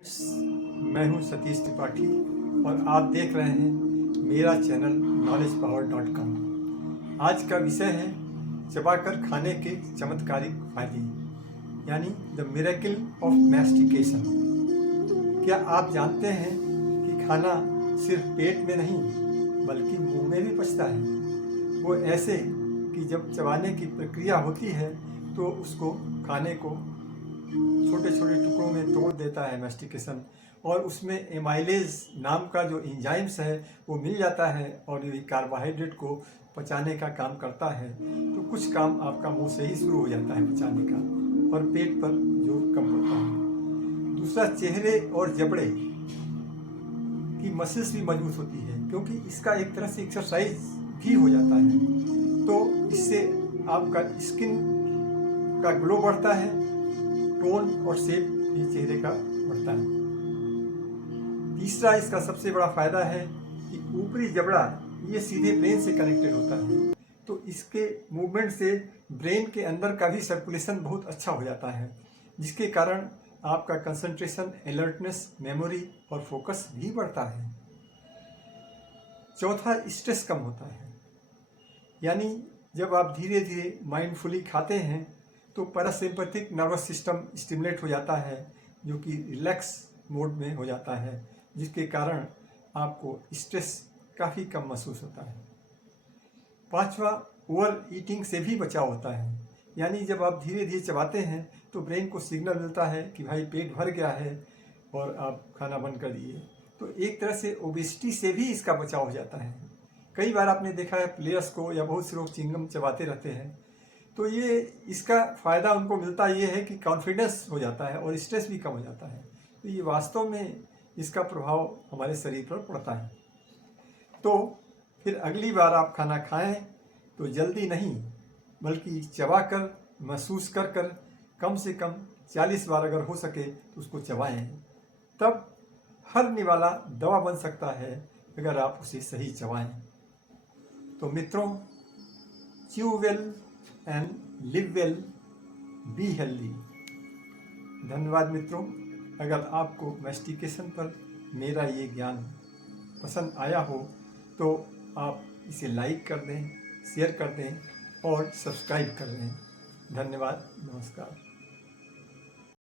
मैं हूं सतीश त्रिपाठी और आप देख रहे हैं मेरा चैनल knowledgepower.com। आज का विषय है चबाकर खाने के चमत्कारिक फायदे, यानी द मिरेकल ऑफ मैस्टिकेशन। क्या आप जानते हैं कि खाना सिर्फ पेट में नहीं बल्कि मुंह में भी पचता है? वो ऐसे कि जब चबाने की प्रक्रिया होती है तो उसको खाने को छोटे छोटे टुकड़ों में तोड़ देता है मैस्टिकेशन, और उसमें एमाइलेज नाम का जो एंजाइम्स है वो मिल जाता है और ये कार्बोहाइड्रेट को पचाने का काम करता है। तो कुछ काम आपका मुंह से ही शुरू हो जाता है पचाने का और पेट पर जोर कम पड़ता है। दूसरा, चेहरे और जबड़े की मसल्स भी मजबूत होती है क्योंकि इसका एक तरह से एक्सरसाइज भी हो जाता है। तो इससे आपका स्किन का ग्लो बढ़ता है, टोन और शेप भी चेहरे का बढ़ता है। तीसरा, इसका सबसे बड़ा फायदा है कि ऊपरी जबड़ा ये सीधे ब्रेन से कनेक्टेड होता है, तो इसके मूवमेंट से ब्रेन के अंदर का भी सर्कुलेशन बहुत अच्छा हो जाता है, जिसके कारण आपका कंसंट्रेशन, अलर्टनेस, मेमोरी और फोकस भी बढ़ता है। चौथा, स्ट्रेस कम होता है, यानी जब आप धीरे धीरे माइंडफुली खाते हैं तो पैरासिम्पैथिक नर्वस सिस्टम स्टिमुलेट हो जाता है, जो कि रिलैक्स मोड में हो जाता है, जिसके कारण आपको स्ट्रेस काफ़ी कम महसूस होता है। पांचवा, ओवर ईटिंग से भी बचाव होता है, यानी जब आप धीरे धीरे चबाते हैं तो ब्रेन को सिग्नल मिलता है कि भाई पेट भर गया है और आप खाना बंद कर दिए। तो एक तरह से ओबेसिटी से भी इसका बचाव हो जाता है। कई बार आपने देखा है प्लेयर्स को या बहुत से लोग चिंगम चबाते रहते हैं, तो ये इसका फ़ायदा उनको मिलता ये है कि कॉन्फिडेंस हो जाता है और स्ट्रेस भी कम हो जाता है। तो ये वास्तव में इसका प्रभाव हमारे शरीर पर पड़ता है। तो फिर अगली बार आप खाना खाएं तो जल्दी नहीं बल्कि चबा कर, महसूस कर कर कम से कम 40 बार अगर हो सके तो उसको चबाएं। तब हर निवाला दवा बन सकता है अगर आप उसे सही चबाएं। तो मित्रों, chew well and live well, be healthy. धन्यवाद मित्रों। अगर आपको मैस्टिकेशन पर मेरा ये ज्ञान पसंद आया हो तो आप इसे लाइक कर दें, शेयर कर दें और सब्सक्राइब कर दें। धन्यवाद, नमस्कार।